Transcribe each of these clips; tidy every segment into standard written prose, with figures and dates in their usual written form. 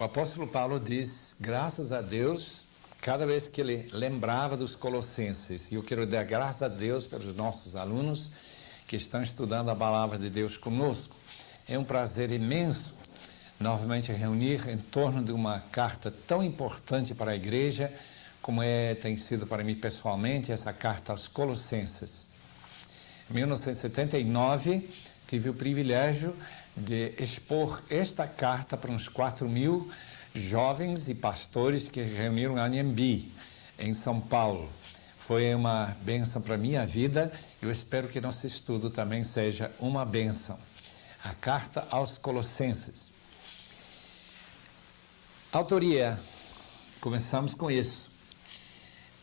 O apóstolo Paulo diz, graças a Deus, cada vez que ele lembrava dos Colossenses. E eu quero dar graças a Deus pelos nossos alunos que estão estudando a palavra de Deus conosco. É um prazer imenso novamente reunir em torno de uma carta tão importante para a igreja, como tem sido para mim pessoalmente, essa carta aos Colossenses. Em 1979, tive o privilégio de expor esta carta para uns 4.000 jovens e pastores que reuniram em Anhembi, em São Paulo. Foi uma bênção para a minha vida e eu espero que nosso estudo também seja uma bênção. A carta aos Colossenses. Autoria, começamos com isso,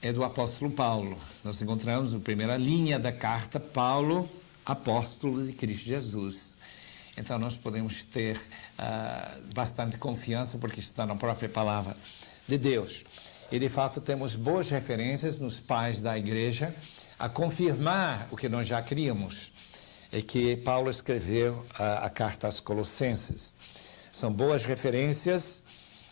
é do apóstolo Paulo. Nós encontramos na primeira linha da carta, Paulo, apóstolo de Cristo Jesus. Então nós podemos ter bastante confiança porque está na própria palavra de Deus. E de fato temos boas referências nos pais da igreja a confirmar o que nós já criamos. É que Paulo escreveu a carta aos Colossenses. São boas referências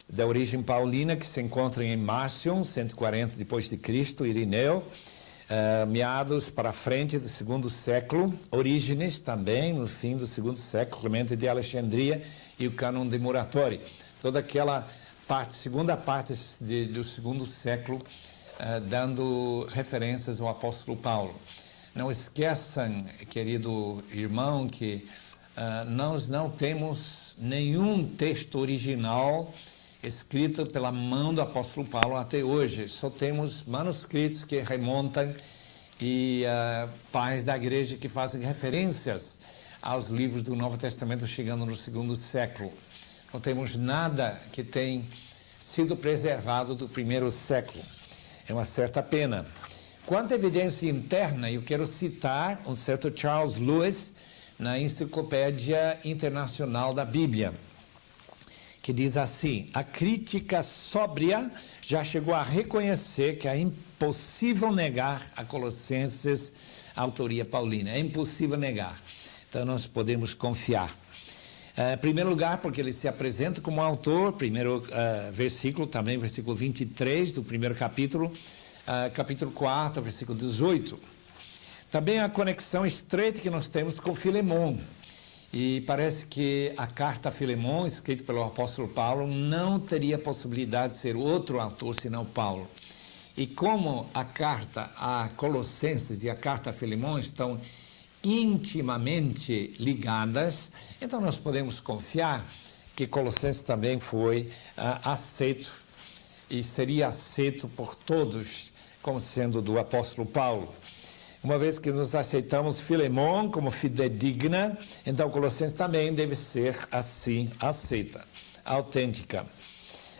da origem paulina que se encontram em Márcio, 140 depois de Cristo, Irineu, meados para frente do segundo século, Orígenes também no fim do segundo século, Clemente de Alexandria e o cânon de Muratori. Toda aquela parte, segunda parte do segundo século, dando referências ao apóstolo Paulo. Não esqueçam, querido irmão, que nós não temos nenhum texto original escrito pela mão do apóstolo Paulo até hoje. Só temos manuscritos que remontam e pais da igreja que fazem referências aos livros do Novo Testamento chegando no segundo século. Não temos nada que tenha sido preservado do primeiro século. É uma certa pena. Quanto à evidência interna, eu quero citar um certo Charles Lewis na Enciclopédia Internacional da Bíblia, que diz assim: a crítica sóbria já chegou a reconhecer que é impossível negar a Colossenses a autoria paulina. É impossível negar. Então nós podemos confiar. Em primeiro lugar, porque ele se apresenta como autor, primeiro versículo, também versículo 23 do primeiro capítulo, capítulo 4, versículo 18. Também a conexão estreita que nós temos com Filemon. E parece que a carta a Filemon, escrita pelo apóstolo Paulo, não teria possibilidade de ser outro autor senão Paulo. E como a carta a Colossenses e a carta a Filemon estão intimamente ligadas, então nós podemos confiar que Colossenses também foi aceito e seria aceito por todos como sendo do apóstolo Paulo. Uma vez que nós aceitamos Filemon como fidedigna, então Colossenses também deve ser assim aceita, autêntica.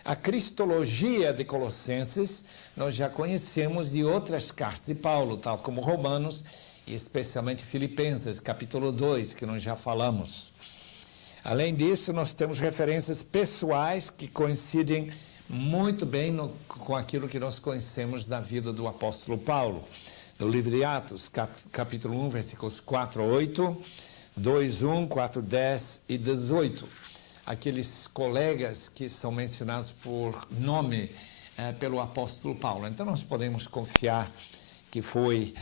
A cristologia de Colossenses nós já conhecemos de outras cartas de Paulo, tal como Romanos e especialmente Filipenses, capítulo 2, que nós já falamos. Além disso, nós temos referências pessoais que coincidem muito bem com aquilo que nós conhecemos da vida do apóstolo Paulo. No livro de Atos, capítulo 1, versículos 4 a 8, 2, 1, 4, 10 e 18. Aqueles colegas que são mencionados por nome pelo apóstolo Paulo. Então nós podemos confiar que foi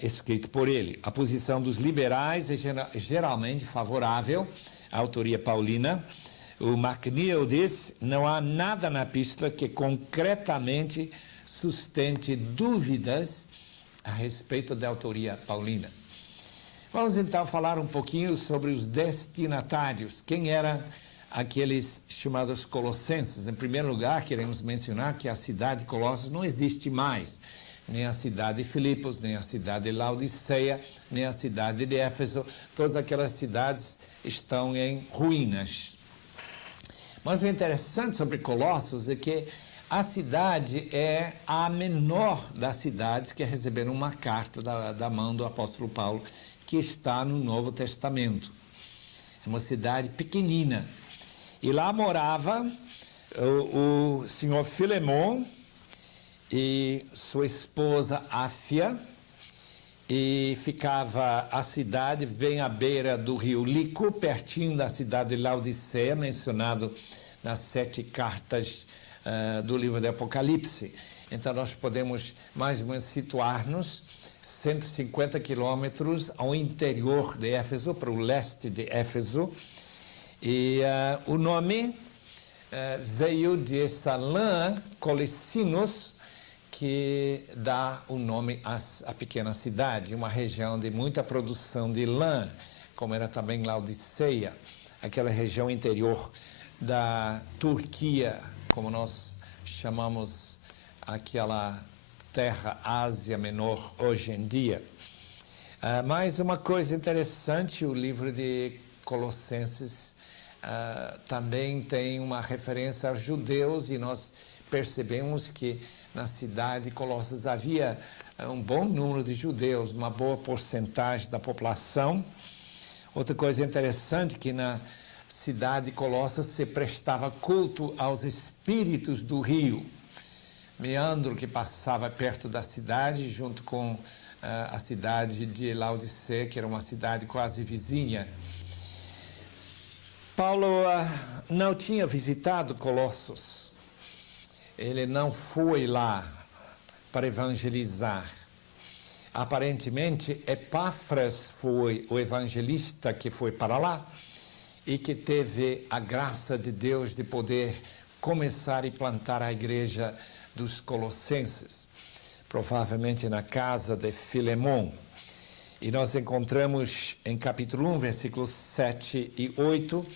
escrito por ele. A posição dos liberais é geralmente favorável à autoria paulina. O McNeill diz: não há nada na epístola que concretamente sustente dúvidas a respeito da autoria paulina. Vamos então falar um pouquinho sobre os destinatários. Quem eram aqueles chamados colossenses? Em primeiro lugar, queremos mencionar que a cidade de Colossos não existe mais. Nem a cidade de Filipos, nem a cidade de Laodiceia, nem a cidade de Éfeso. Todas aquelas cidades estão em ruínas. Mas o interessante sobre Colossos é que a cidade é a menor das cidades que receberam uma carta da mão do apóstolo Paulo, que está no Novo Testamento. É uma cidade pequenina. E lá morava o senhor Filemon e sua esposa Áfia, e ficava a cidade bem à beira do rio Lico, pertinho da cidade de Laodiceia, mencionado nas 7 cartas do livro do Apocalipse. Então nós podemos mais ou menos situar-nos 150 quilômetros ao interior de Éfeso, para o leste de Éfeso. E o nome veio de essa lã, Colecinos, que dá o nome à pequena cidade, uma região de muita produção de lã, como era também Laodiceia, aquela região interior da Turquia, como nós chamamos aquela terra Ásia Menor hoje em dia. Mas uma coisa interessante, o livro de Colossenses também tem uma referência aos judeus, e nós percebemos que na cidade de Colossos havia um bom número de judeus, uma boa porcentagem da população. Outra coisa interessante, que na cidade de Colossos se prestava culto aos espíritos do rio Meandro, que passava perto da cidade, junto com a cidade de Laodiceia, que era uma cidade quase vizinha. Paulo não tinha visitado Colossos. Ele não foi lá para evangelizar. Aparentemente, Epáfras foi o evangelista que foi para lá e que teve a graça de Deus de poder começar e plantar a igreja dos Colossenses, provavelmente na casa de Filemon. E nós encontramos em capítulo 1, versículos 7 e 8,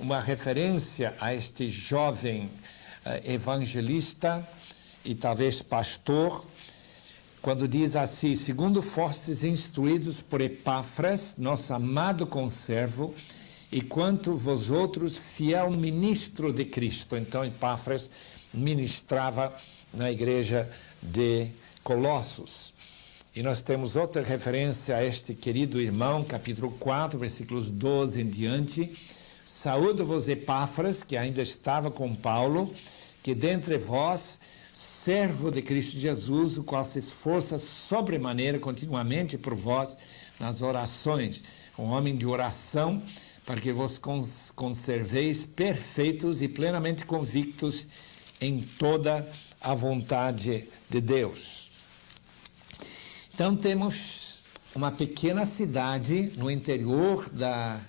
uma referência a este jovem evangelista e talvez pastor, quando diz assim: segundo fostes instruídos por Epáfras, nosso amado conservo, e quanto vós outros, fiel ministro de Cristo. Então, Epáfras ministrava na igreja de Colossos. E nós temos outra referência a este querido irmão, capítulo 4, versículos 12 em diante. Saúdo-vos, Epáfras, que ainda estava com Paulo, que dentre vós, servo de Cristo Jesus, o qual se esforça sobremaneira continuamente por vós nas orações, um homem de oração, para que vos conserveis perfeitos e plenamente convictos em toda a vontade de Deus. Então temos uma pequena cidade no interior da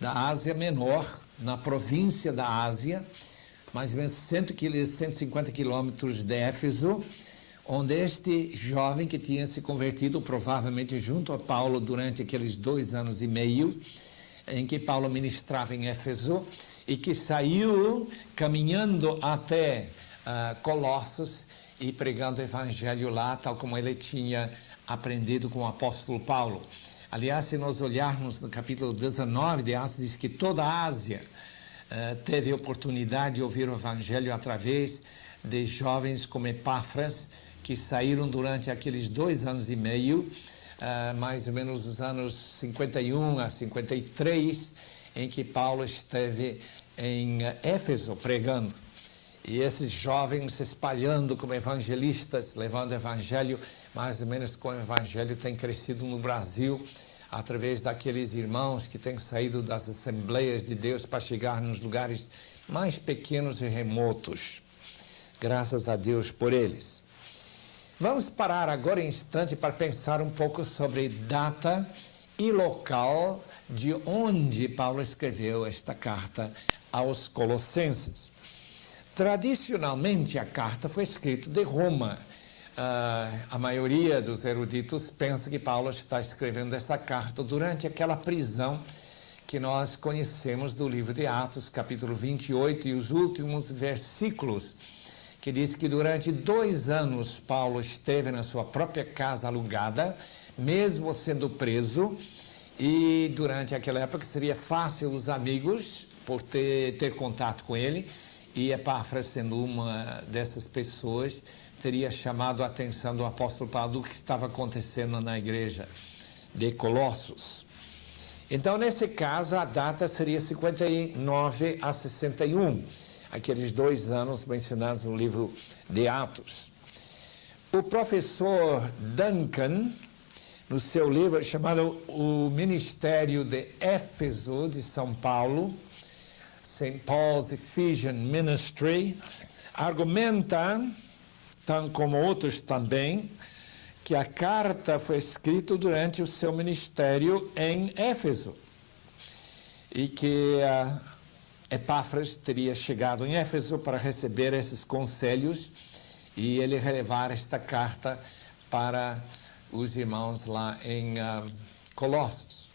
Ásia Menor, na província da Ásia, mais ou menos 150 quilômetros de Éfeso, onde este jovem que tinha se convertido provavelmente junto a Paulo durante aqueles 2 anos e meio, em que Paulo ministrava em Éfeso, e que saiu caminhando até Colossos e pregando o evangelho lá, tal como ele tinha aprendido com o apóstolo Paulo. Aliás, se nós olharmos no capítulo 19 de Atos, diz que toda a Ásia teve oportunidade de ouvir o evangelho através de jovens como Epáfras, que saíram durante aqueles 2 anos e meio, mais ou menos os anos 51 a 53, em que Paulo esteve em Éfeso pregando. E esses jovens se espalhando como evangelistas, levando o evangelho, mais ou menos como o evangelho tem crescido no Brasil, através daqueles irmãos que têm saído das Assembleias de Deus para chegar nos lugares mais pequenos e remotos. Graças a Deus por eles. Vamos parar agora um instante para pensar um pouco sobre data e local de onde Paulo escreveu esta carta aos Colossenses. Tradicionalmente, a carta foi escrita de Roma. A maioria dos eruditos pensa que Paulo está escrevendo esta carta durante aquela prisão que nós conhecemos do livro de Atos, capítulo 28, e os últimos versículos, que diz que durante 2 anos Paulo esteve na sua própria casa alugada, mesmo sendo preso, e durante aquela época seria fácil os amigos por ter contato com ele, e Epáfras, sendo uma dessas pessoas, teria chamado a atenção do apóstolo Paulo do que estava acontecendo na igreja de Colossos. Então, nesse caso, a data seria 59 a 61, aqueles 2 anos mencionados no livro de Atos. O professor Duncan, no seu livro chamado O Ministério de Éfeso de São Paulo, St. Paul's Ephesian Ministry, argumenta, tal como outros também, que a carta foi escrita durante o seu ministério em Éfeso e que Epáfras teria chegado em Éfeso para receber esses conselhos e ele levar esta carta para os irmãos lá em Colossos.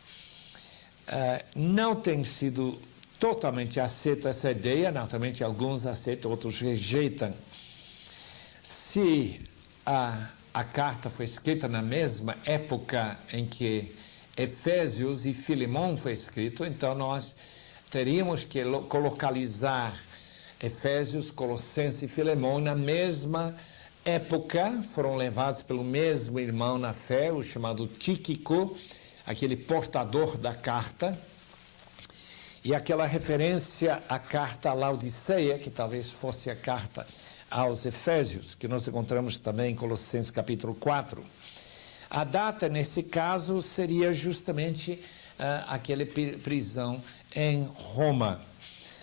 Não tem sido totalmente aceita essa ideia, naturalmente alguns aceitam, outros rejeitam. Se a carta foi escrita na mesma época em que Efésios e Filemão foi escrito, então nós teríamos que localizar Efésios, Colossenses e Filemão na mesma época, foram levados pelo mesmo irmão na fé, o chamado Tíquico, aquele portador da carta, e aquela referência à carta a Laodiceia, que talvez fosse a carta aos Efésios, que nós encontramos também em Colossenses capítulo 4. A data, nesse caso, seria justamente aquela prisão em Roma.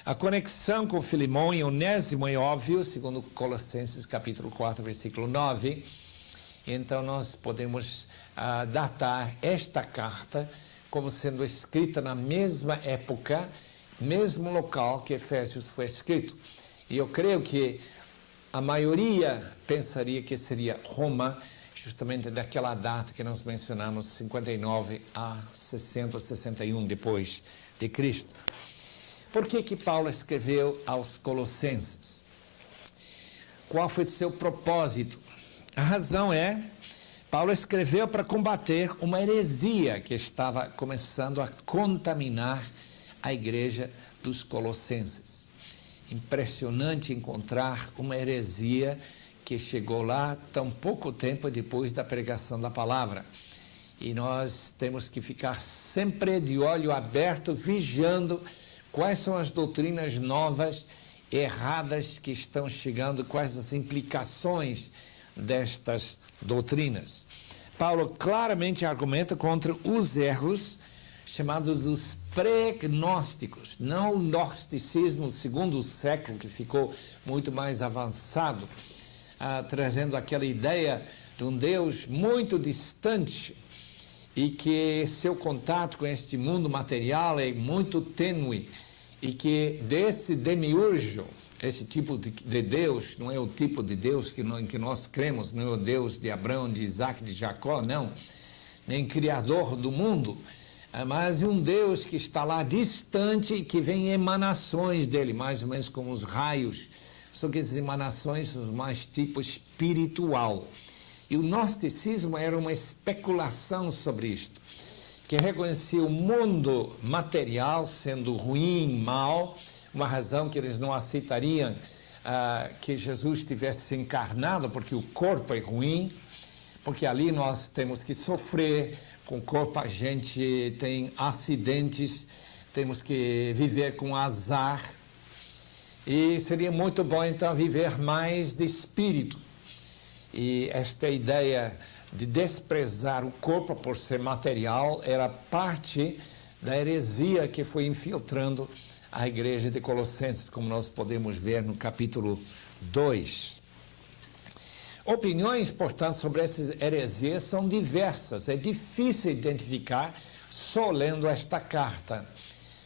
A conexão com Filemão e Onésimo é óbvio, segundo Colossenses capítulo 4, versículo 9. Então, nós podemos datar esta carta como sendo escrita na mesma época, mesmo local que Efésios foi escrito. E eu creio que a maioria pensaria que seria Roma, justamente daquela data que nós mencionamos, 59 a 60, 61 depois de Cristo. Por que Paulo escreveu aos Colossenses? Qual foi seu propósito? A razão é, Paulo escreveu para combater uma heresia que estava começando a contaminar a igreja dos Colossenses. Impressionante encontrar uma heresia que chegou lá tão pouco tempo depois da pregação da palavra. E nós temos que ficar sempre de olho aberto, vigiando quais são as doutrinas novas, erradas que estão chegando, quais as implicações destas doutrinas. Paulo claramente argumenta contra os erros chamados os pré-gnósticos, não o gnosticismo do segundo século, que ficou muito mais avançado, trazendo aquela ideia de um Deus muito distante e que seu contato com este mundo material é muito tênue e que desse demiurgo, esse tipo de Deus, não é o tipo de Deus em que nós cremos, não é o Deus de Abraão, de Isaac, de Jacó, não, nem Criador do mundo, mas um Deus que está lá distante e que vem emanações dele, mais ou menos como os raios, só que essas emanações são mais tipo espiritual. E o gnosticismo era uma especulação sobre isto, que reconhecia o mundo material sendo ruim, mau, uma razão que eles não aceitariam que Jesus tivesse encarnado, porque o corpo é ruim, porque ali nós temos que sofrer, com o corpo a gente tem acidentes, temos que viver com azar, e seria muito bom então viver mais de espírito. E esta ideia de desprezar o corpo por ser material era parte da heresia que foi infiltrando a igreja de Colossenses, como nós podemos ver no capítulo 2. Opiniões, portanto, sobre essas heresias são diversas. É difícil identificar só lendo esta carta.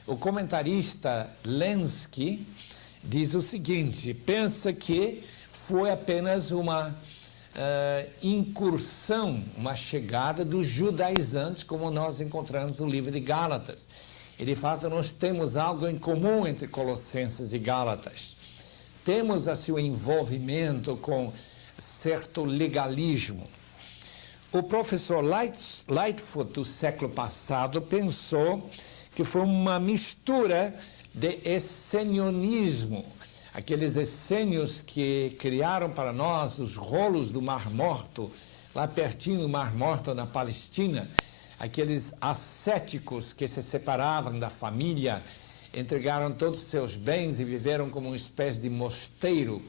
O comentarista Lenski diz o seguinte: pensa que foi apenas uma incursão, uma chegada dos judaizantes, como nós encontramos no livro de Gálatas. E, de fato, nós temos algo em comum entre Colossenses e Gálatas. Temos assim o envolvimento com certo legalismo. O professor Lightfoot, do século passado, pensou que foi uma mistura de essenionismo, aqueles essênios que criaram para nós os rolos do Mar Morto, lá pertinho do Mar Morto, na Palestina, aqueles ascéticos que se separavam da família, entregaram todos os seus bens e viveram como uma espécie de mosteiro,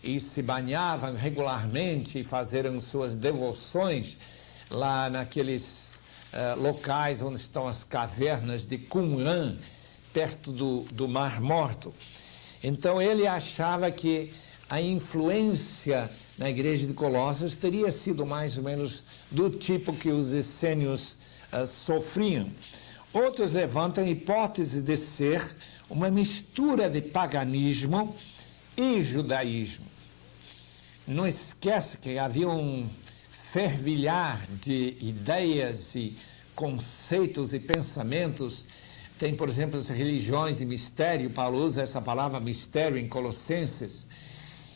e se banhavam regularmente e faziam suas devoções lá naqueles locais onde estão as cavernas de Qumran, perto do Mar Morto. Então ele achava que a influência na igreja de Colossos teria sido mais ou menos do tipo que os essênios sofriam. Outros levantam a hipótese de ser uma mistura de paganismo e judaísmo. Não esquece que havia um fervilhar de ideias e conceitos e pensamentos. Tem, por exemplo, as religiões de mistério. Paulo usa essa palavra mistério em Colossenses.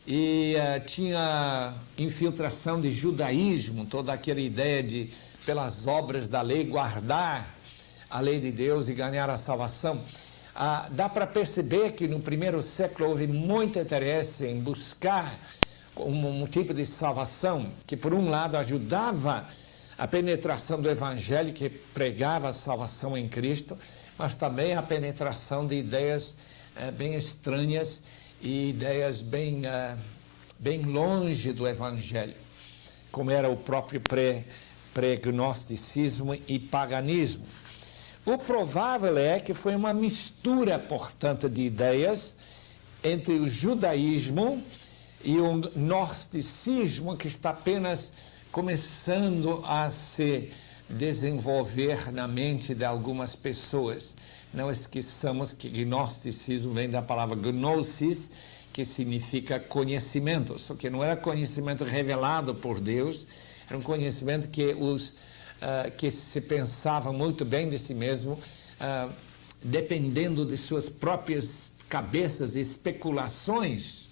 E tinha infiltração de judaísmo, toda aquela ideia de, pelas obras da lei, guardar a lei de Deus e ganhar a salvação. Dá para perceber que no primeiro século houve muito interesse em buscar um tipo de salvação que, por um lado, ajudava a penetração do evangelho, que pregava a salvação em Cristo, mas também a penetração de ideias bem estranhas e ideias bem longe do evangelho, como era o próprio pré-gnosticismo e paganismo. O provável é que foi uma mistura, portanto, de ideias entre o judaísmo e o gnosticismo, que está apenas começando a se desenvolver na mente de algumas pessoas. Não esqueçamos que gnosticismo vem da palavra gnosis, que significa conhecimento, só que não era conhecimento revelado por Deus, era um conhecimento que se pensava muito bem de si mesmo, dependendo de suas próprias cabeças e especulações,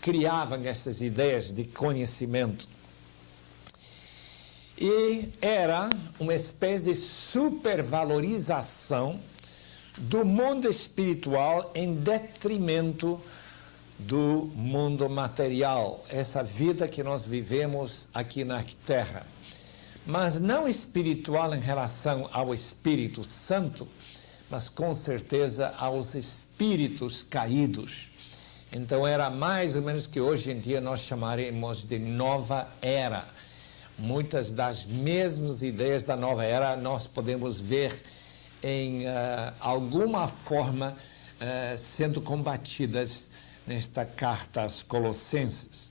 criavam essas ideias de conhecimento. E era uma espécie de supervalorização do mundo espiritual em detrimento do mundo material, essa vida que nós vivemos aqui na Terra. Mas não espiritual em relação ao Espírito Santo, mas com certeza aos espíritos caídos. Então era mais ou menos o que hoje em dia nós chamaremos de nova era. Muitas das mesmas ideias da nova era nós podemos ver em alguma forma sendo combatidas nesta carta aos Colossenses.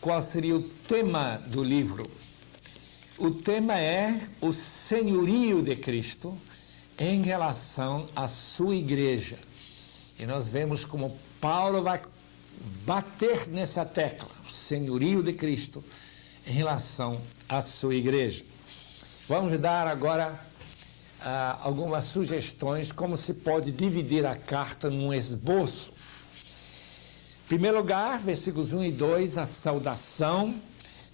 Qual seria o tema do livro? O tema é o senhorio de Cristo em relação à sua igreja. E nós vemos como Paulo vai bater nessa tecla, o senhorio de Cristo em relação à sua igreja. Vamos dar agora algumas sugestões como se pode dividir a carta num esboço. Em primeiro lugar, versículos 1 e 2, a saudação,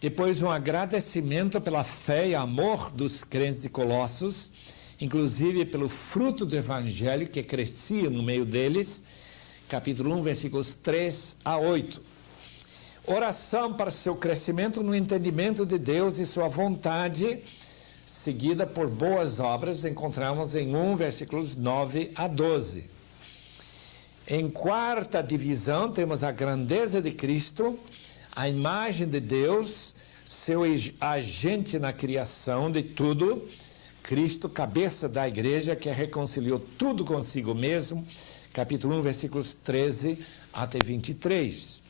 depois um agradecimento pela fé e amor dos crentes de Colossos, inclusive pelo fruto do evangelho que crescia no meio deles, capítulo 1, versículos 3 a 8. Oração para seu crescimento no entendimento de Deus e sua vontade, seguida por boas obras, encontramos em 1, versículos 9 a 12. Em quarta divisão, temos a grandeza de Cristo, a imagem de Deus, seu agente na criação de tudo, Cristo, cabeça da igreja, que reconciliou tudo consigo mesmo, capítulo 1, versículos 13 até 23.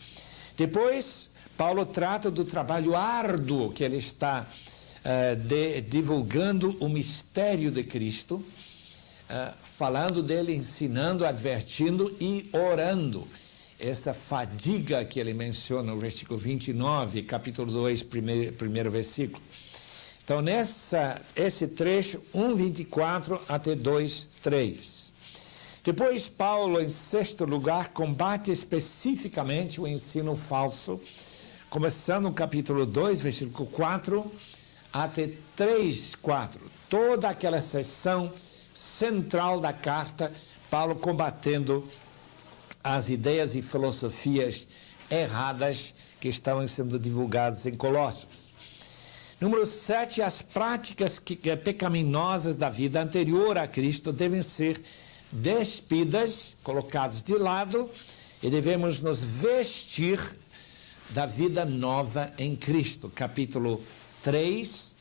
Depois, Paulo trata do trabalho árduo que ele está divulgando o mistério de Cristo, falando dele, ensinando, advertindo e orando. Essa fadiga que ele menciona no versículo 29, capítulo 2, primeiro versículo. Então, esse trecho, 1:24 até 2:3. Depois, Paulo, em sexto lugar, combate especificamente o ensino falso, começando no capítulo 2, versículo 4, até 3:4. Toda aquela seção central da carta, Paulo combatendo as ideias e filosofias erradas que estavam sendo divulgadas em Colossos. Número 7, as práticas pecaminosas da vida anterior a Cristo devem ser despidas, colocadas de lado, e devemos nos vestir da vida nova em Cristo. Capítulo 3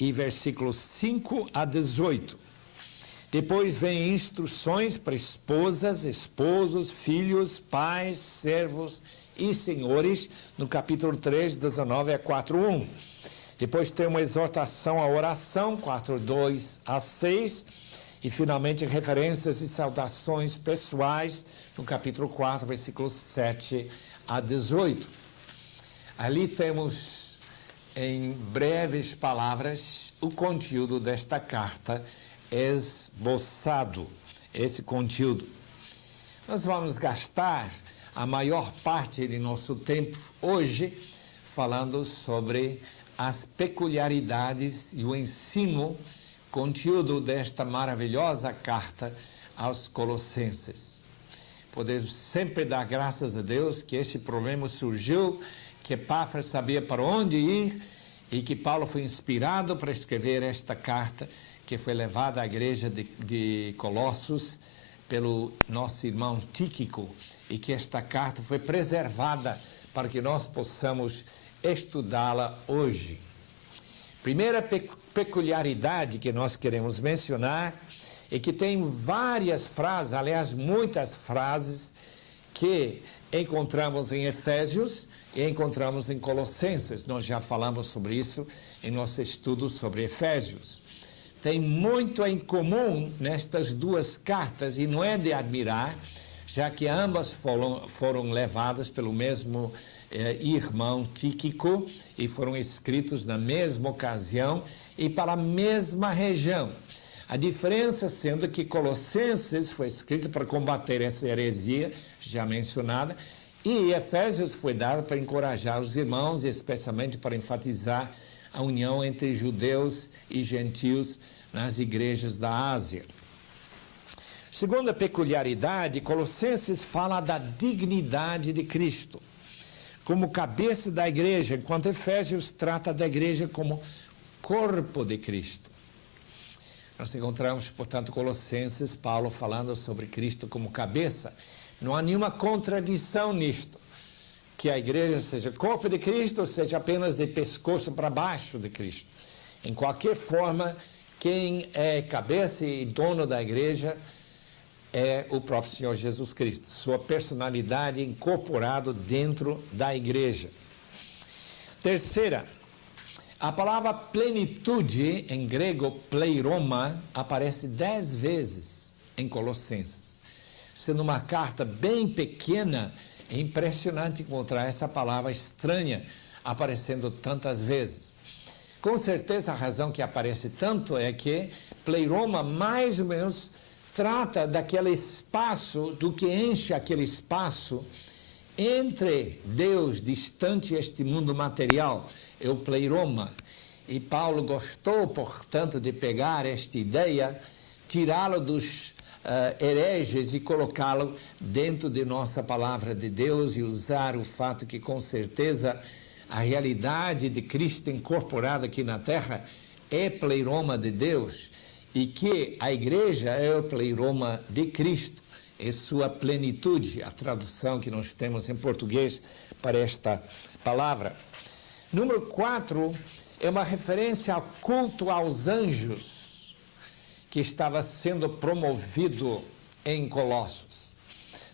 e versículos 5 a 18. Depois vem instruções para esposas, esposos, filhos, pais, servos e senhores, no capítulo 3, 19 a 4:1. Depois tem uma exortação à oração, 4:2 a 6. E, finalmente, referências e saudações pessoais, no capítulo 4, versículos 7 a 18. Ali temos, em breves palavras, o conteúdo desta carta esboçado, esse conteúdo. Nós vamos gastar a maior parte de nosso tempo hoje falando sobre as peculiaridades e o ensino, conteúdo desta maravilhosa carta aos Colossenses. Podemos sempre dar graças a Deus que este problema surgiu, que Epáfras sabia para onde ir e que Paulo foi inspirado para escrever esta carta, que foi levada à igreja de Colossos pelo nosso irmão Tíquico, e que esta carta foi preservada para que nós possamos estudá-la hoje. Primeira peculiaridade que nós queremos mencionar é que tem várias frases, aliás, muitas frases que encontramos em Efésios e encontramos em Colossenses. Nós já falamos sobre isso em nosso estudo sobre Efésios. Tem muito em comum nestas duas cartas e não é de admirar, já que ambas foram levadas pelo mesmo irmão Tíquico e foram escritos na mesma ocasião e para a mesma região. A diferença sendo que Colossenses foi escrito para combater essa heresia já mencionada, e Efésios foi dado para encorajar os irmãos e especialmente para enfatizar a união entre judeus e gentios nas igrejas da Ásia. Segunda peculiaridade, Colossenses fala da dignidade de Cristo como cabeça da igreja, enquanto Efésios trata da igreja como corpo de Cristo. Nós encontramos, portanto, Colossenses, Paulo falando sobre Cristo como cabeça. Não há nenhuma contradição nisto, que a igreja seja corpo de Cristo ou seja apenas de pescoço para baixo de Cristo. Em qualquer forma, quem é cabeça e dono da igreja é o próprio Senhor Jesus Cristo, sua personalidade incorporada dentro da igreja. Terceira, a palavra plenitude, em grego pleiroma, aparece 10 vezes em Colossenses. Sendo uma carta bem pequena, é impressionante encontrar essa palavra estranha aparecendo tantas vezes. Com certeza a razão que aparece tanto é que pleiroma mais ou menos trata daquele espaço, do que enche aquele espaço entre Deus distante este mundo material, é o pleiroma. E Paulo gostou, portanto, de pegar esta ideia, tirá-lo dos hereges e colocá-lo dentro de nossa palavra de Deus e usar o fato que, com certeza, a realidade de Cristo incorporado aqui na terra é pleiroma de Deus, e que a igreja é o pleiroma de Cristo, é sua plenitude, a tradução que nós temos em português para esta palavra. Número 4 é uma referência ao culto aos anjos, que estava sendo promovido em Colossos.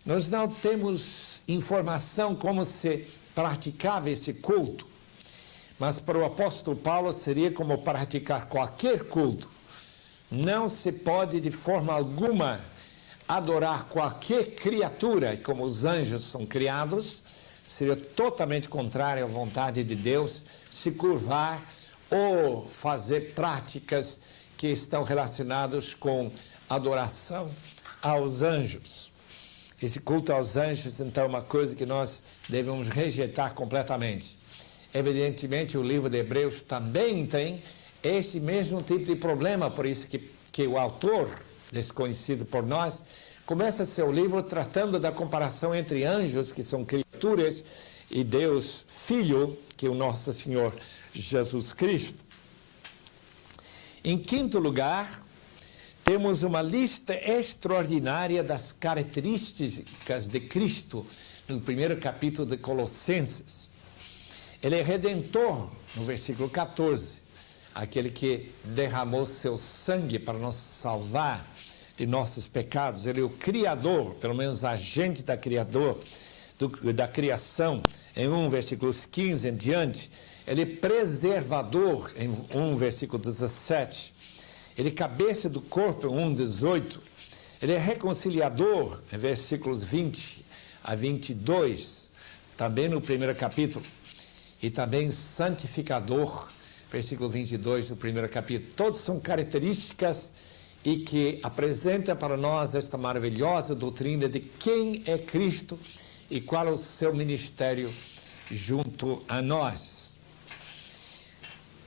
Nós não temos informação como se praticava esse culto, mas para o apóstolo Paulo seria como praticar qualquer culto. Não se pode de forma alguma adorar qualquer criatura, como os anjos são criados, seria totalmente contrário à vontade de Deus se curvar ou fazer práticas que estão relacionadas com adoração aos anjos. Esse culto aos anjos, então, é uma coisa que nós devemos rejeitar completamente. Evidentemente, o livro de Hebreus também tem esse mesmo tipo de problema, por isso que o autor, desconhecido por nós, começa seu livro tratando da comparação entre anjos, que são criaturas, e Deus Filho, que é o nosso Senhor Jesus Cristo. Em quinto lugar, temos uma lista extraordinária das características de Cristo no primeiro capítulo de Colossenses. Ele é redentor, no versículo 14, aquele que derramou seu sangue para nos salvar. de nossos pecados. Ele é o Criador, pelo menos agente da da criação, em 1, versículos 15 em diante. Ele é preservador, em 1, versículo 17. Ele é cabeça do corpo, em 1, 18. Ele é reconciliador, em versículos 20 a 22, também no primeiro capítulo. E também santificador, versículo 22 do primeiro capítulo. Todos são características e que apresenta para nós esta maravilhosa doutrina de quem é Cristo e qual é o seu ministério junto a nós.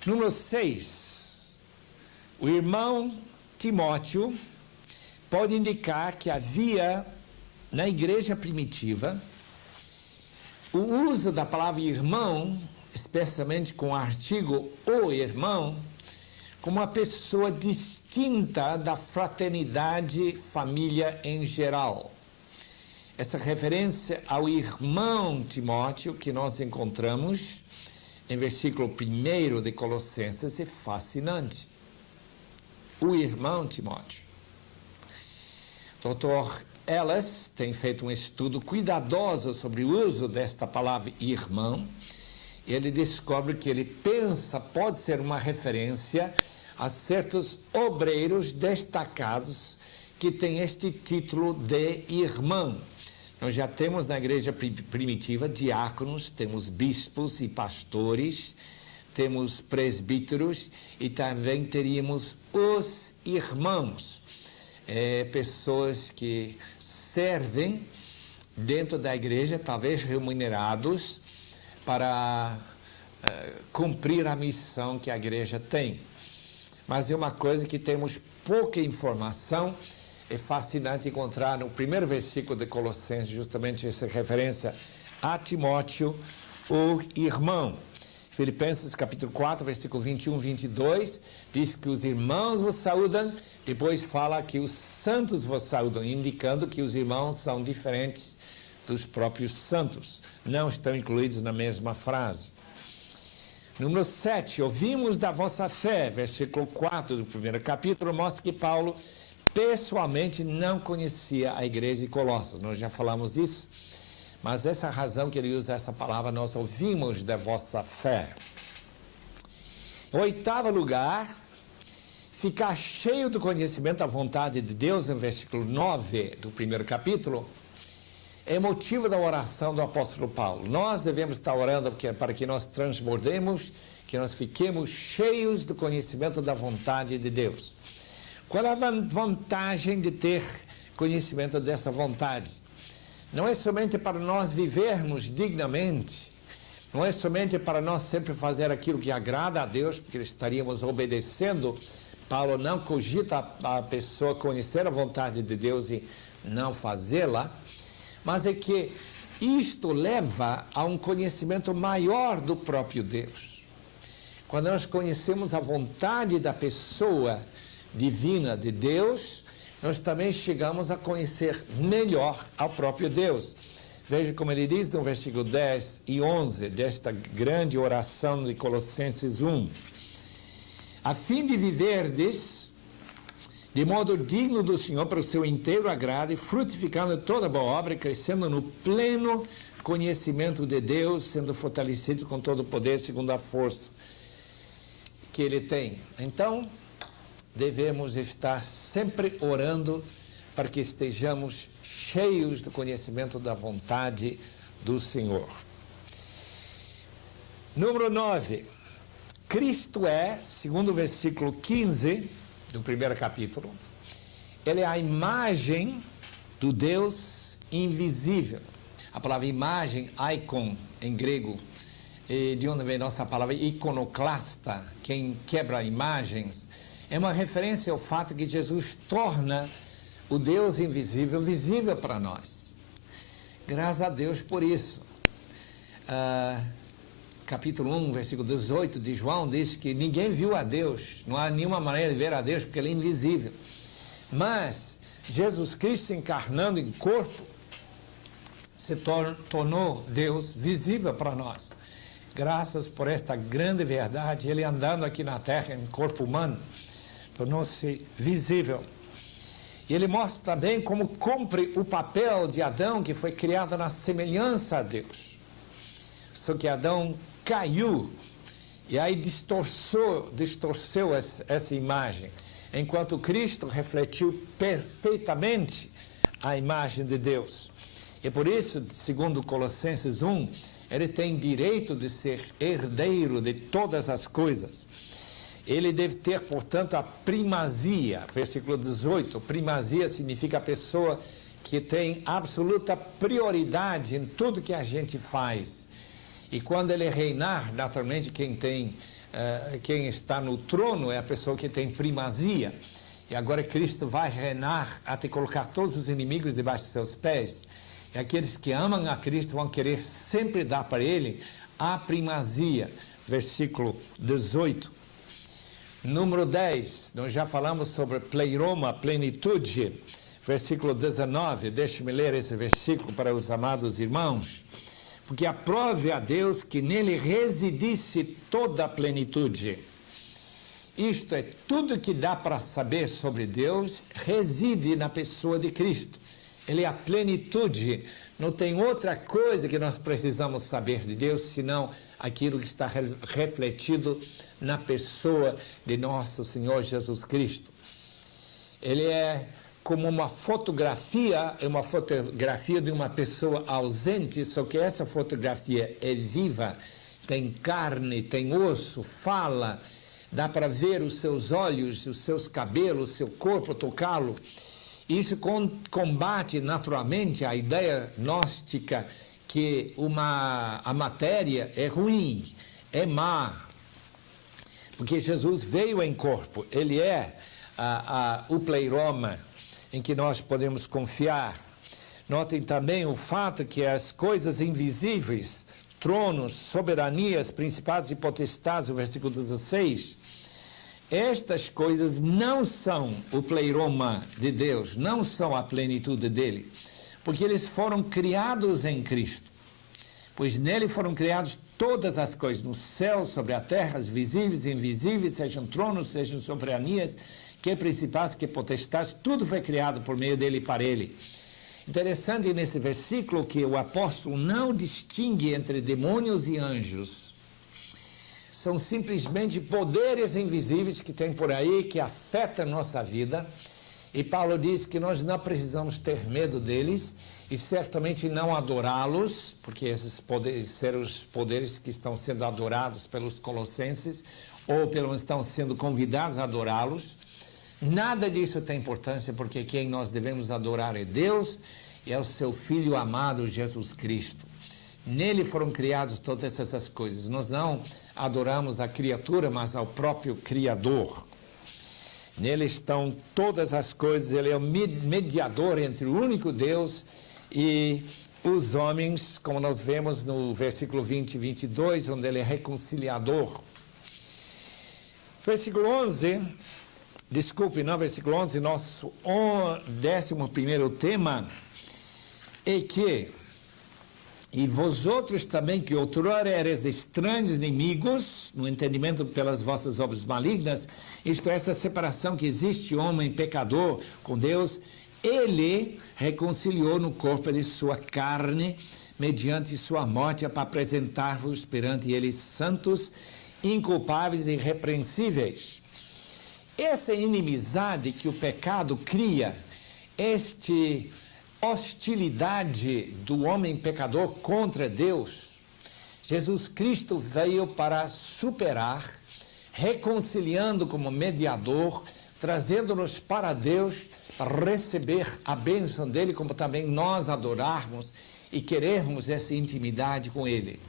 Número 6. O irmão Timóteo pode indicar que havia na igreja primitiva o uso da palavra irmão, especialmente com o artigo o irmão, como uma pessoa distinta da fraternidade família em geral. Essa referência ao irmão Timóteo que nós encontramos em versículo 1 de Colossenses é fascinante. O irmão Timóteo. Dr. Ellis tem feito um estudo cuidadoso sobre o uso desta palavra irmão. Ele descobre que ele pensa pode ser uma referência a certos obreiros destacados que têm este título de irmão. Nós já temos na igreja primitiva diáconos, temos bispos e pastores, temos presbíteros e também teríamos os irmãos. Pessoas que servem dentro da igreja, talvez remunerados, para cumprir a missão que a igreja tem. Mas é uma coisa que temos pouca informação. É fascinante encontrar no primeiro versículo de Colossenses justamente essa referência a Timóteo, o irmão. Filipenses capítulo 4, versículo 21 e 22, diz que os irmãos vos saúdam, depois fala que os santos vos saúdam, indicando que os irmãos são diferentes dos próprios santos, não estão incluídos na mesma frase. Número 7, ouvimos da vossa fé, versículo 4 do primeiro capítulo, mostra que Paulo pessoalmente não conhecia a igreja de Colossos, nós já falamos isso. Mas essa razão que ele usa essa palavra, nós ouvimos da vossa fé. Em oitavo lugar, ficar cheio do conhecimento da vontade de Deus, em versículo 9 do primeiro capítulo, é motivo da oração do apóstolo Paulo. Nós devemos estar orando para que nós transbordemos, que nós fiquemos cheios do conhecimento da vontade de Deus. Qual é a vantagem de ter conhecimento dessa vontade? Não é somente para nós vivermos dignamente, não é somente para nós sempre fazer aquilo que agrada a Deus, porque estaríamos obedecendo. Paulo não cogita a pessoa conhecer a vontade de Deus e não fazê-la, mas é que isto leva a um conhecimento maior do próprio Deus. Quando nós conhecemos a vontade da pessoa divina de Deus, nós também chegamos a conhecer melhor ao próprio Deus. Veja como ele diz no versículo 10 e 11 desta grande oração de Colossenses 1. A fim de viverdes de modo digno do Senhor para o seu inteiro agrado e frutificando toda boa obra e crescendo no pleno conhecimento de Deus, sendo fortalecido com todo o poder segundo a força que Ele tem. Então, devemos estar sempre orando para que estejamos cheios do conhecimento da vontade do Senhor. Número 9. Cristo é, segundo o versículo 15 do primeiro capítulo, ele é a imagem do Deus invisível. A palavra imagem, icon, em grego, de onde vem nossa palavra iconoclasta, quem quebra imagens, é uma referência ao fato que Jesus torna o Deus invisível visível para nós. Graças a Deus por isso. Capítulo 1, versículo 18 de João diz que ninguém viu a Deus, não há nenhuma maneira de ver a Deus porque Ele é invisível. Mas Jesus Cristo encarnando em corpo se tornou Deus visível para nós. Graças por esta grande verdade, Ele andando aqui na terra em corpo humano, tornou-se visível. Ele mostra também como cumpre o papel de Adão, que foi criado na semelhança a Deus. Só que Adão caiu e aí distorceu essa imagem, enquanto Cristo refletiu perfeitamente a imagem de Deus. E por isso, segundo Colossenses 1, ele tem direito de ser herdeiro de todas as coisas. Ele deve ter, portanto, a primazia. Versículo 18, primazia significa a pessoa que tem absoluta prioridade em tudo que a gente faz. E quando ele reinar, naturalmente, quem está no trono é a pessoa que tem primazia. E agora Cristo vai reinar até colocar todos os inimigos debaixo de seus pés. E aqueles que amam a Cristo vão querer sempre dar para ele a primazia. Versículo 18. Número 10, nós já falamos sobre pleroma, plenitude. Versículo 19, deixe-me ler esse versículo para os amados irmãos. Porque aprove a Deus que nele residisse toda a plenitude. Isto é, tudo que dá para saber sobre Deus reside na pessoa de Cristo. Ele é a plenitude. Não tem outra coisa que nós precisamos saber de Deus, senão aquilo que está refletido na pessoa de nosso Senhor Jesus Cristo. Ele é como uma fotografia de uma pessoa ausente, só que essa fotografia é viva, tem carne, tem osso, fala, dá para ver os seus olhos, os seus cabelos, o seu corpo, tocá-lo. Isso combate naturalmente a ideia gnóstica que a matéria é ruim, é má, porque Jesus veio em corpo, ele é o pleroma em que nós podemos confiar. Notem também o fato que as coisas invisíveis, tronos, soberanias, principados e potestades, o versículo 16, estas coisas não são o pleroma de Deus, não são a plenitude dele, porque eles foram criados em Cristo, pois nele foram criados todas as coisas, no céu, sobre a terra, as visíveis e invisíveis, sejam tronos, sejam soberanias, que principados, que potestades, tudo foi criado por meio dele e para ele. Interessante nesse versículo que o apóstolo não distingue entre demônios e anjos. São simplesmente poderes invisíveis que tem por aí, que afetam a nossa vida. E Paulo diz que nós não precisamos ter medo deles e certamente não adorá-los, porque esses poderes serão os poderes que estão sendo adorados pelos colossenses, ou pelo menos estão sendo convidados a adorá-los. Nada disso tem importância, porque quem nós devemos adorar é Deus e é o seu Filho amado, Jesus Cristo. Nele foram criadas todas essas coisas. Nós não adoramos a criatura, mas ao próprio Criador. Nele estão todas as coisas, ele é o mediador entre o único Deus e os homens, como nós vemos no versículo 20 e 22, onde ele é reconciliador. Versículo 11... versículo 11, nosso 11º tema é que, e vós outros também, que outrora eres estranhos, inimigos, no entendimento pelas vossas obras malignas, isto é, essa separação que existe, homem pecador com Deus, ele reconciliou no corpo de sua carne, mediante sua morte, para apresentar-vos perante ele santos, inculpáveis e irrepreensíveis. Essa inimizade que o pecado cria, esta hostilidade do homem pecador contra Deus, Jesus Cristo veio para superar, reconciliando como mediador, trazendo-nos para Deus, para receber a bênção dele, como também nós adorarmos e querermos essa intimidade com ele.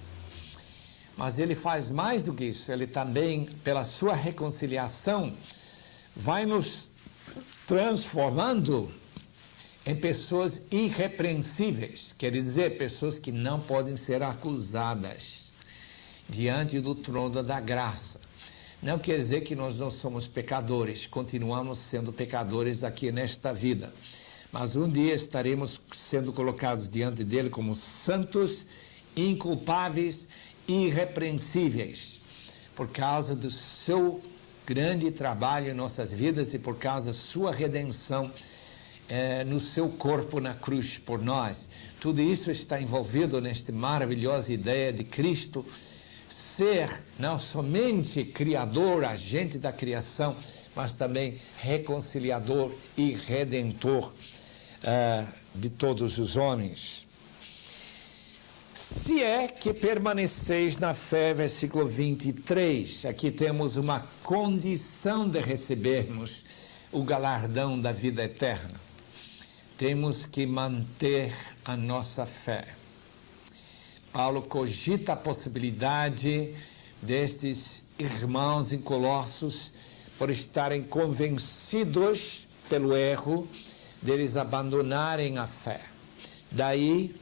Mas ele faz mais do que isso, ele também, pela sua reconciliação, vai nos transformando em pessoas irrepreensíveis, quer dizer, pessoas que não podem ser acusadas diante do trono da graça. Não quer dizer que nós não somos pecadores, continuamos sendo pecadores aqui nesta vida, mas um dia estaremos sendo colocados diante dele como santos, inculpáveis e irrepreensíveis, por causa do seu grande trabalho em nossas vidas e por causa da sua redenção no seu corpo na cruz por nós. Tudo isso está envolvido nesta maravilhosa ideia de Cristo ser não somente criador, agente da criação, mas também reconciliador e redentor de todos os homens. Se é que permaneceis na fé, versículo 23, aqui temos uma condição de recebermos o galardão da vida eterna. Temos que manter a nossa fé. Paulo cogita a possibilidade destes irmãos em Colossos, por estarem convencidos pelo erro, deles abandonarem a fé. Daí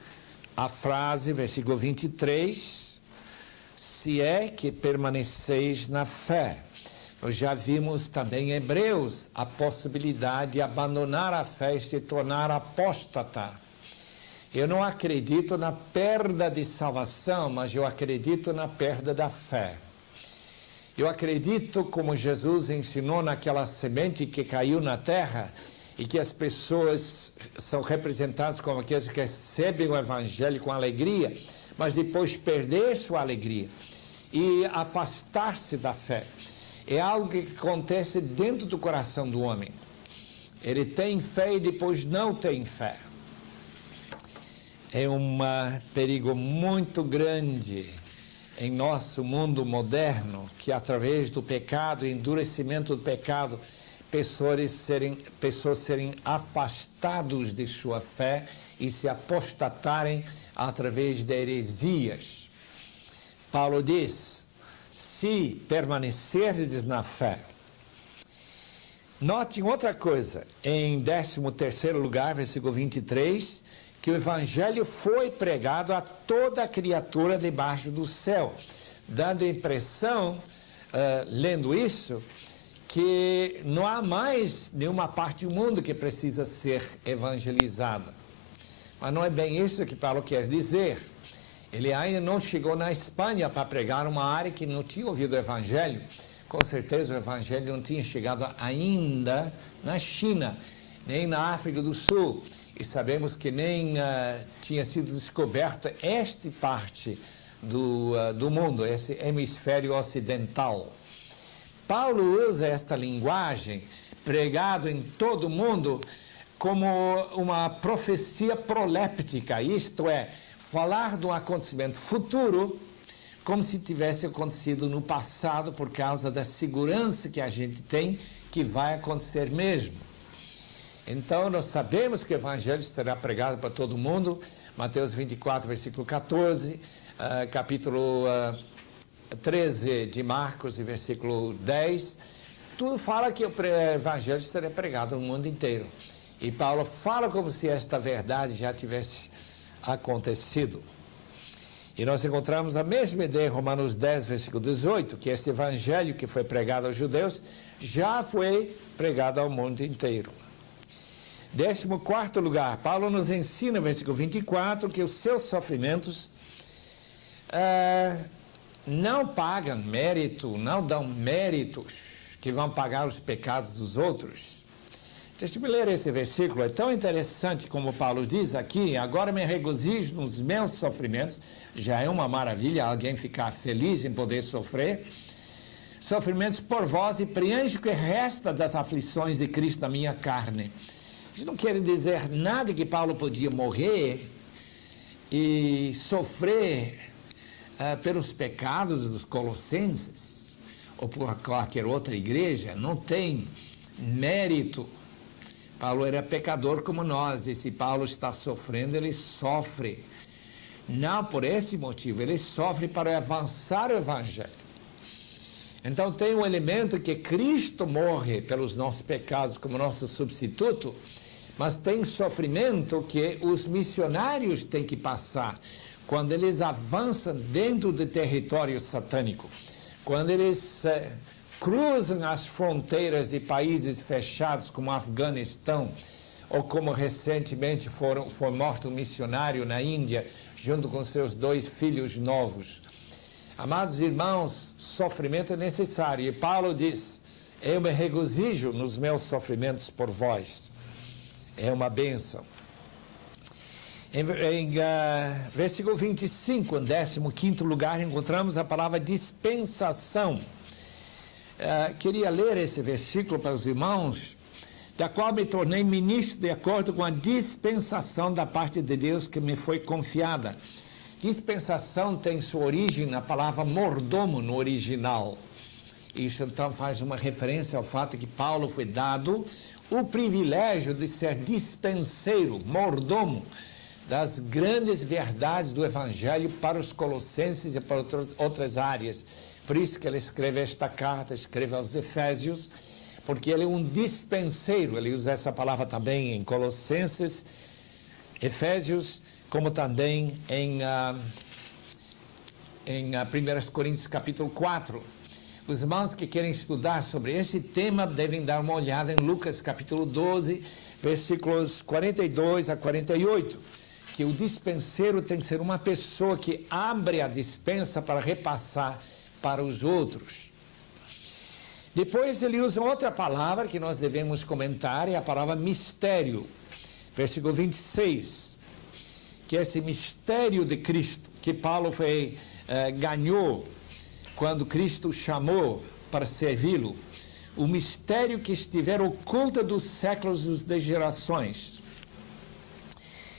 a frase, versículo 23, se é que permaneceis na fé. Nós já vimos também em Hebreus a possibilidade de abandonar a fé e se tornar apóstata. Eu não acredito na perda de salvação, mas eu acredito na perda da fé. Eu acredito, como Jesus ensinou naquela semente que caiu na terra, e que as pessoas são representadas como aqueles que recebem o Evangelho com alegria, mas depois perder sua alegria e afastar-se da fé. É algo que acontece dentro do coração do homem. Ele tem fé e depois não tem fé. É um perigo muito grande em nosso mundo moderno, que através do pecado, endurecimento do pecado, pessoas serem afastados de sua fé e se apostatarem através de heresias. Paulo diz, se permanecerdes na fé. Notem outra coisa, em 13º lugar, versículo 23, que o Evangelho foi pregado a toda criatura debaixo do céu, dando a impressão, lendo isso, que não há mais nenhuma parte do mundo que precisa ser evangelizada. Mas não é bem isso que Paulo quer dizer. Ele ainda não chegou na Espanha para pregar uma área que não tinha ouvido o Evangelho. Com certeza o Evangelho não tinha chegado ainda na China, nem na África do Sul. E sabemos que nem tinha sido descoberta esta parte do mundo, esse hemisfério ocidental. Paulo usa esta linguagem, pregado em todo o mundo, como uma profecia proléptica, isto é, falar de um acontecimento futuro como se tivesse acontecido no passado, por causa da segurança que a gente tem que vai acontecer mesmo. Então, nós sabemos que o Evangelho será pregado para todo mundo, Mateus 24, versículo 14, capítulo 13 de Marcos, e versículo 10, tudo fala que o Evangelho será pregado no mundo inteiro. E Paulo fala como se esta verdade já tivesse acontecido. E nós encontramos a mesma ideia em Romanos 10, versículo 18, que este Evangelho que foi pregado aos judeus já foi pregado ao mundo inteiro. 14º lugar, Paulo nos ensina, versículo 24, que os seus sofrimentos não pagam mérito, não dão méritos que vão pagar os pecados dos outros. Deixa eu ler esse versículo, é tão interessante como Paulo diz aqui, agora me regozijo nos meus sofrimentos, já é uma maravilha alguém ficar feliz em poder sofrer, sofrimentos por vós e preencho o que resta das aflições de Cristo na minha carne. Isso não quer dizer nada que Paulo podia morrer e sofrer pelos pecados dos colossenses ou por qualquer outra igreja, não tem mérito. Paulo era pecador como nós, e se Paulo está sofrendo, ele sofre. Não por esse motivo, ele sofre para avançar o Evangelho. Então tem um elemento que Cristo morre pelos nossos pecados como nosso substituto, mas tem sofrimento que os missionários têm que passar quando eles avançam dentro do território satânico, quando eles cruzam as fronteiras de países fechados como o Afeganistão, ou como recentemente foi morto um missionário na Índia, junto com seus 2 filhos novos. Amados irmãos, sofrimento é necessário, e Paulo diz, eu me regozijo nos meus sofrimentos por vós. É uma bênção. Em versículo 25, em 15º lugar, encontramos a palavra dispensação. Queria ler esse versículo para os irmãos, da qual me tornei ministro de acordo com a dispensação da parte de Deus que me foi confiada. Dispensação tem sua origem na palavra mordomo no original. Isso então faz uma referência ao fato que Paulo foi dado o privilégio de ser dispenseiro, mordomo, das grandes verdades do Evangelho para os colossenses e para outras áreas. Por isso que ele escreve esta carta, escreve aos Efésios, porque ele é um dispenseiro. Ele usa essa palavra também em Colossenses, Efésios, como também em 1 Coríntios capítulo 4. Os irmãos que querem estudar sobre esse tema devem dar uma olhada em Lucas capítulo 12, versículos 42 a 48, que o dispenseiro tem que ser uma pessoa que abre a dispensa para repassar para os outros. Depois ele usa outra palavra que nós devemos comentar, é a palavra mistério. Versículo 26, que é esse mistério de Cristo, que Paulo ganhou quando Cristo o chamou para servi-lo. O mistério que estiver oculto dos séculos e das gerações.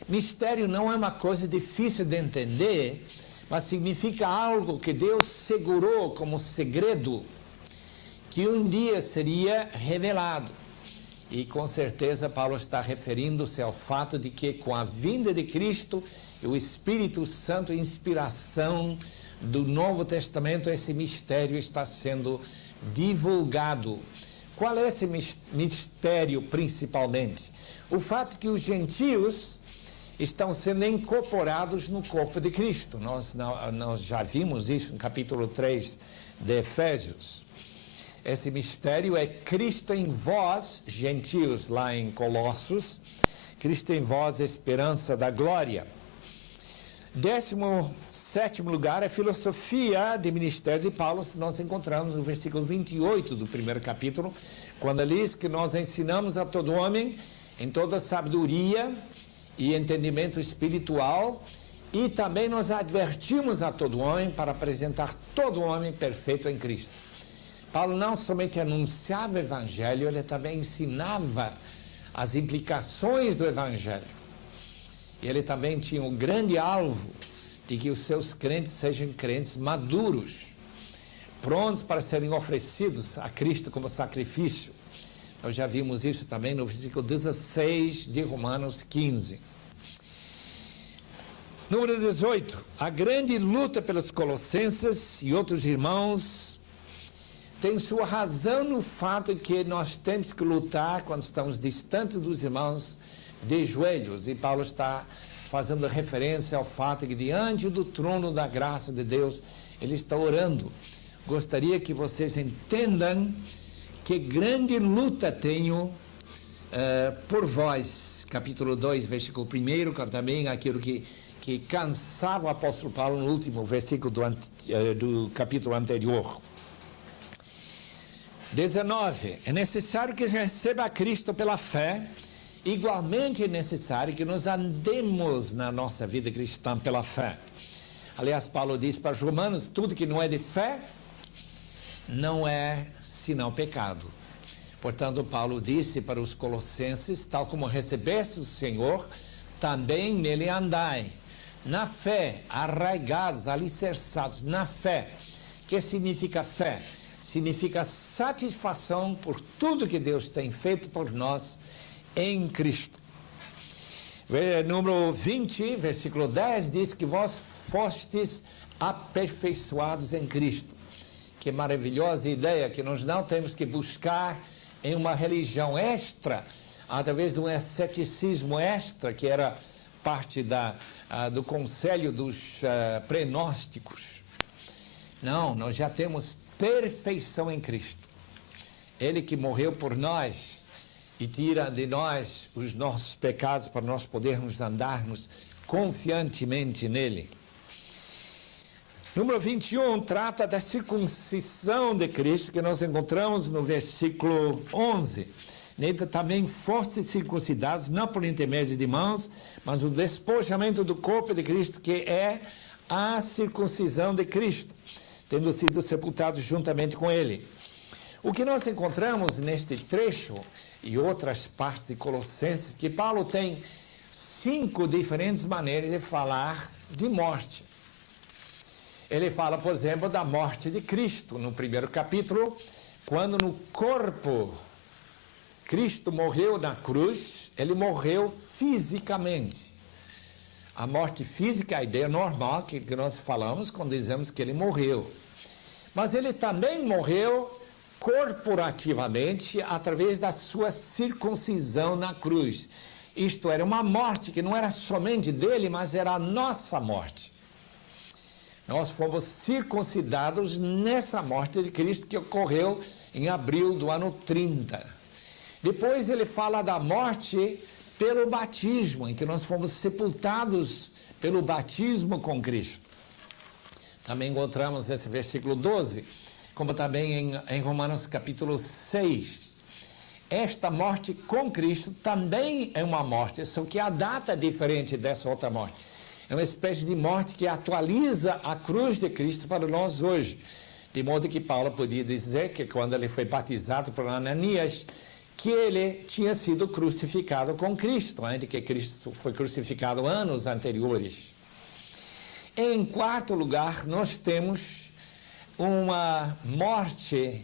Mistério não é uma coisa difícil de entender, mas significa algo que Deus segurou como segredo, que um dia seria revelado. E com certeza Paulo está referindo-se ao fato de que com a vinda de Cristo e o Espírito Santo, inspiração do Novo Testamento, esse mistério está sendo divulgado. Qual é esse mistério principalmente? O fato que os gentios estão sendo incorporados no corpo de Cristo. Nós já vimos isso no capítulo 3 de Efésios. Esse mistério é Cristo em vós, gentios, lá em Colossos. Cristo em vós, esperança da glória. 17º lugar, a filosofia de ministério de Paulo, nós encontramos no versículo 28 do primeiro capítulo, quando ele diz que nós ensinamos a todo homem em toda sabedoria e entendimento espiritual, e também nós advertimos a todo homem para apresentar todo homem perfeito em Cristo. Paulo não somente anunciava o Evangelho, ele também ensinava as implicações do Evangelho. Ele também tinha um grande alvo de que os seus crentes sejam crentes maduros, prontos para serem oferecidos a Cristo como sacrifício. Nós já vimos isso também no versículo 16 de Romanos 15. Número 18. A grande luta pelos colossenses e outros irmãos tem sua razão no fato que nós temos que lutar quando estamos distantes dos irmãos de joelhos. E Paulo está fazendo referência ao fato que diante do trono da graça de Deus, ele está orando. Gostaria que vocês entendam que grande luta tenho por vós. Capítulo 2, versículo 1, também aquilo que cansava o apóstolo Paulo no último versículo do capítulo anterior. 19. É necessário que receba a Cristo pela fé. Igualmente é necessário que nós andemos na nossa vida cristã pela fé. Aliás, Paulo diz para os romanos, tudo que não é de fé, não é senão pecado. Portanto, Paulo disse para os colossenses, tal como recebeste o Senhor, também nele andai. Na fé, arraigados, alicerçados na fé. O que significa fé? Significa satisfação por tudo que Deus tem feito por nós em Cristo. Número 20, versículo 10, diz que vós fostes aperfeiçoados em Cristo. Que maravilhosa ideia, que nós não temos que buscar em uma religião extra, através de um asceticismo extra, que era parte do conselho dos prenósticos. Não, nós já temos perfeição em Cristo. Ele que morreu por nós e tira de nós os nossos pecados para nós podermos andarmos confiantemente nele. Número 21 trata da circuncisão de Cristo, que nós encontramos no versículo 11. nele também fostes circuncidados, não por intermédio de mãos, mas o despojamento do corpo de Cristo, que é a circuncisão de Cristo, tendo sido sepultados juntamente com ele. O que nós encontramos neste trecho e outras partes de Colossenses, que Paulo tem 5 diferentes maneiras de falar de morte. Ele fala, por exemplo, da morte de Cristo, no primeiro capítulo, quando no corpo Cristo morreu na cruz, ele morreu fisicamente. A morte física é a ideia normal que nós falamos quando dizemos que ele morreu. Mas ele também morreu corporativamente através da sua circuncisão na cruz. Isto era uma morte que não era somente dele, mas era a nossa morte. Nós fomos circuncidados nessa morte de Cristo que ocorreu em abril do ano 30. Depois ele fala da morte pelo batismo, em que nós fomos sepultados pelo batismo com Cristo. Também encontramos nesse versículo 12, como também em Romanos capítulo 6. Esta morte com Cristo também é uma morte, só que a data é diferente dessa outra morte. É uma espécie de morte que atualiza a cruz de Cristo para nós hoje. De modo que Paulo podia dizer que quando ele foi batizado por Ananias, que ele tinha sido crucificado com Cristo, de que Cristo foi crucificado anos anteriores. Em quarto lugar, nós temos uma morte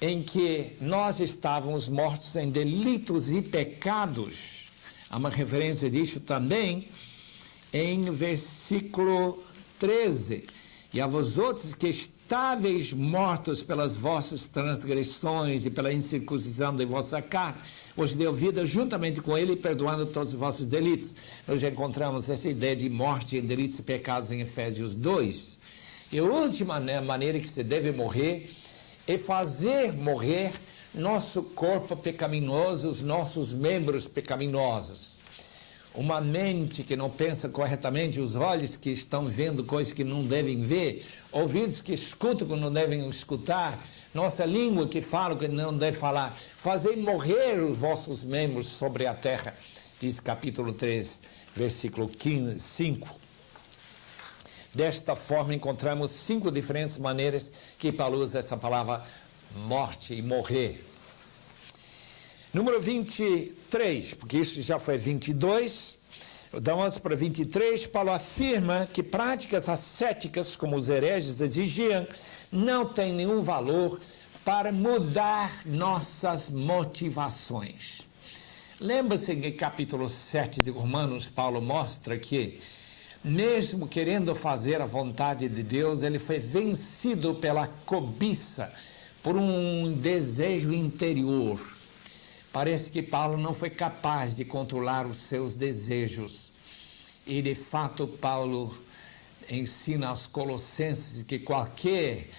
em que nós estávamos mortos em delitos e pecados. Há uma referência disso também em versículo 13. E a vós outros que estáveis mortos pelas vossas transgressões e pela incircuncisão de vossa carne, vos deu vida juntamente com ele, perdoando todos os vossos delitos. Nós já encontramos essa ideia de morte em delitos e pecados em Efésios 2. E a última maneira que se deve morrer é fazer morrer nosso corpo pecaminoso, os nossos membros pecaminosos. Uma mente que não pensa corretamente, os olhos que estão vendo coisas que não devem ver, ouvidos que escutam que não devem escutar, nossa língua que fala que não deve falar. Fazei morrer os vossos membros sobre a terra, diz capítulo 3, versículo 5. Desta forma, encontramos 5 diferentes maneiras que Paulo usa essa palavra morte e morrer. Número 23, porque isso já foi 22, vamos para 23, Paulo afirma que práticas ascéticas, como os hereges exigiam, não têm nenhum valor para mudar nossas motivações. Lembra-se que em capítulo 7 de Romanos, Paulo mostra que, mesmo querendo fazer a vontade de Deus, ele foi vencido pela cobiça, por um desejo interior. Parece que Paulo não foi capaz de controlar os seus desejos. E, de fato, Paulo ensina aos Colossenses que qualquer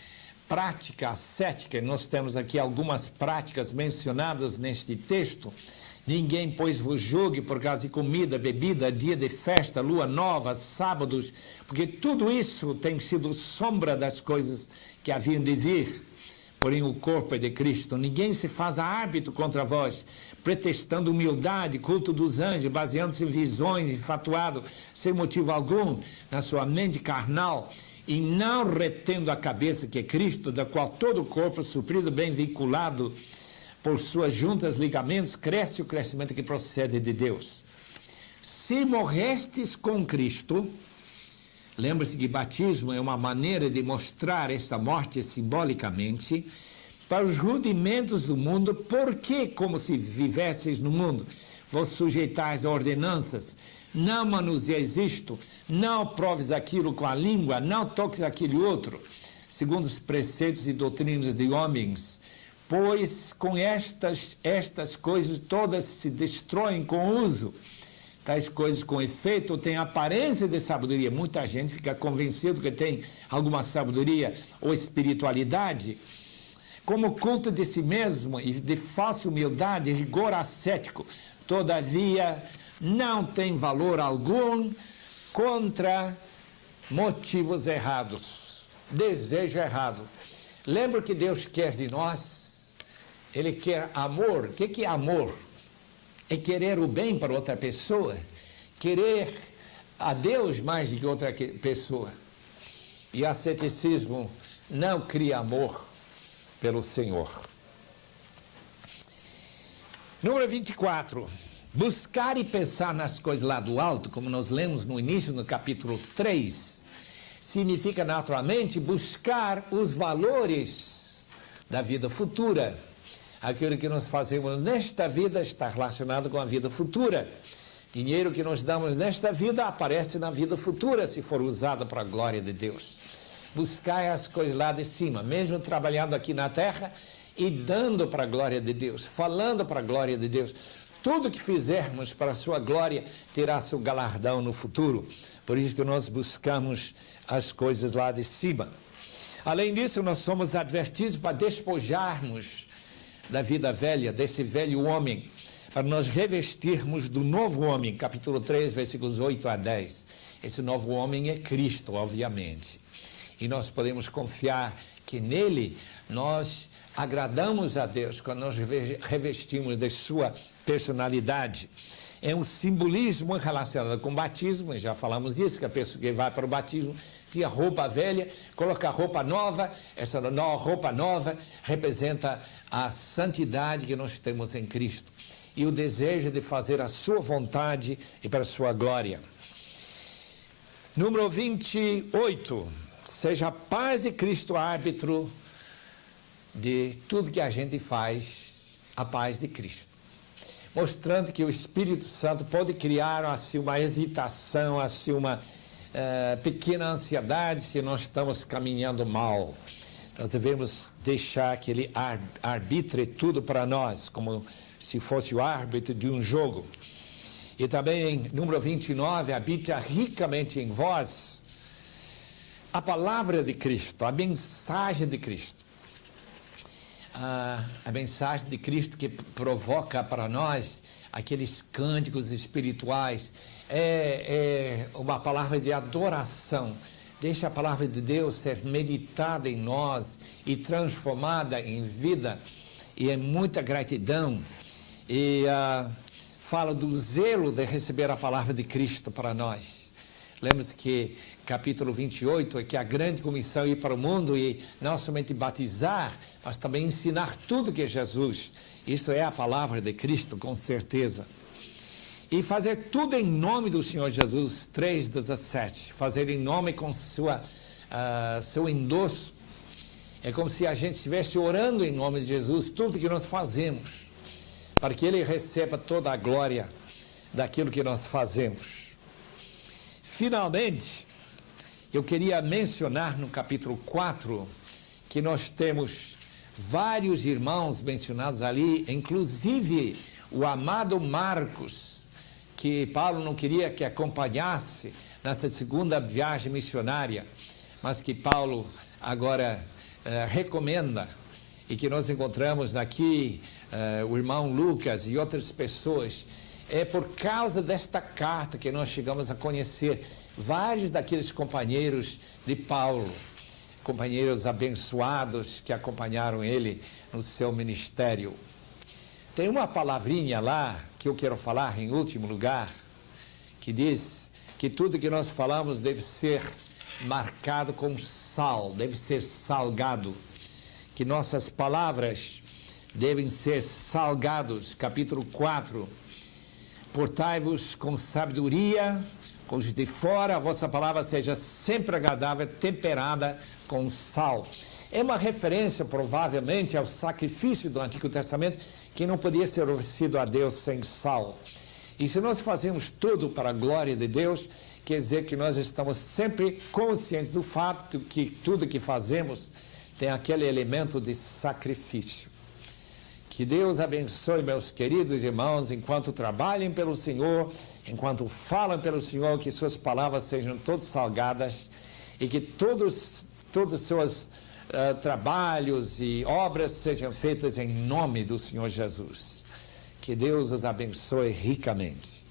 prática ascética, nós temos aqui algumas práticas mencionadas neste texto, ninguém, pois, vos julgue por causa de comida, bebida, dia de festa, lua nova, sábados, porque tudo isso tem sido sombra das coisas que haviam de vir. Porém, o corpo é de Cristo. Ninguém se faz árbitro contra vós, pretextando humildade, culto dos anjos, baseando-se em visões, infatuado, sem motivo algum, na sua mente carnal, e não retendo a cabeça que é Cristo, da qual todo o corpo, suprido, bem vinculado por suas juntas, ligamentos, cresce o crescimento que procede de Deus. Se morrestes com Cristo, lembre-se que batismo é uma maneira de mostrar essa morte simbolicamente para os rudimentos do mundo, porque, como se vivesseis no mundo, vos sujeitais a ordenanças, não manuseis isto, não proves aquilo com a língua, não toques aquele outro, segundo os preceitos e doutrinas de homens, pois com estas coisas todas se destroem com o uso. Tais coisas com efeito têm aparência de sabedoria. Muita gente fica convencido que tem alguma sabedoria ou espiritualidade. Como culto de si mesmo e de falsa humildade, rigor ascético, todavia não tem valor algum contra motivos errados, desejo errado. Lembra que Deus quer de nós ele quer amor. O que é amor? É querer o bem para outra pessoa, querer a Deus mais do que outra pessoa. E o asceticismo não cria amor pelo Senhor. Número 24. Buscar e pensar nas coisas lá do alto, como nós lemos no início, no capítulo 3, significa naturalmente buscar os valores da vida futura. Aquilo que nós fazemos nesta vida está relacionado com a vida futura. Dinheiro que nós damos nesta vida aparece na vida futura, se for usado para a glória de Deus. Buscar as coisas lá de cima, mesmo trabalhando aqui na terra e dando para a glória de Deus, falando para a glória de Deus. Tudo que fizermos para a sua glória terá seu galardão no futuro. Por isso que nós buscamos as coisas lá de cima. Além disso, nós somos advertidos para despojarmos da vida velha, desse velho homem, para nós revestirmos do novo homem, capítulo 3, versículos 8 a 10. Esse novo homem é Cristo, obviamente. E nós podemos confiar que nele nós agradamos a Deus quando nós revestimos de sua personalidade. É um simbolismo relacionado com o batismo, já falamos isso, que a pessoa que vai para o batismo tinha roupa velha, coloca roupa nova, essa roupa nova representa a santidade que nós temos em Cristo e o desejo de fazer a sua vontade e para a sua glória. Número 28, seja a paz de Cristo árbitro de tudo que a gente faz, a paz de Cristo. Mostrando que o Espírito Santo pode criar assim uma hesitação, assim uma pequena ansiedade se nós estamos caminhando mal. Nós devemos deixar que ele arbitre tudo para nós, como se fosse o árbitro de um jogo. E também em número 29, habita ricamente em vós a palavra de Cristo, a mensagem de Cristo. A mensagem de Cristo que provoca para nós aqueles cânticos espirituais, é uma palavra de adoração. Deixa a palavra de Deus ser meditada em nós e transformada em vida, e é muita gratidão. E fala do zelo de receber a palavra de Cristo para nós. Lembra-se que capítulo 28 é que a grande comissão é ir para o mundo e não somente batizar, mas também ensinar tudo que é Jesus. Isto é a palavra de Cristo, com certeza. E fazer tudo em nome do Senhor Jesus, 3:17. Fazer em nome com seu endosso. É como se a gente estivesse orando em nome de Jesus, tudo que nós fazemos, para que Ele receba toda a glória daquilo que nós fazemos. Finalmente, eu queria mencionar no capítulo 4 que nós temos vários irmãos mencionados ali, inclusive o amado Marcos, que Paulo não queria que acompanhasse nessa segunda viagem missionária, mas que Paulo agora recomenda, e que nós encontramos aqui o irmão Lucas e outras pessoas. É por causa desta carta que nós chegamos a conhecer vários daqueles companheiros de Paulo, companheiros abençoados que acompanharam ele no seu ministério. Tem uma palavrinha lá que eu quero falar em último lugar, que diz que tudo que nós falamos deve ser marcado com sal, deve ser salgado, que nossas palavras devem ser salgados. Capítulo 4. Portai-vos com sabedoria, com os de fora, a vossa palavra seja sempre agradável, temperada com sal. É uma referência, provavelmente, ao sacrifício do Antigo Testamento, que não podia ser oferecido a Deus sem sal. E se nós fazemos tudo para a glória de Deus, quer dizer que nós estamos sempre conscientes do fato que tudo que fazemos tem aquele elemento de sacrifício. Que Deus abençoe, meus queridos irmãos, enquanto trabalhem pelo Senhor, enquanto falam pelo Senhor, que suas palavras sejam todas salgadas e que todos os seus trabalhos e obras sejam feitas em nome do Senhor Jesus. Que Deus os abençoe ricamente.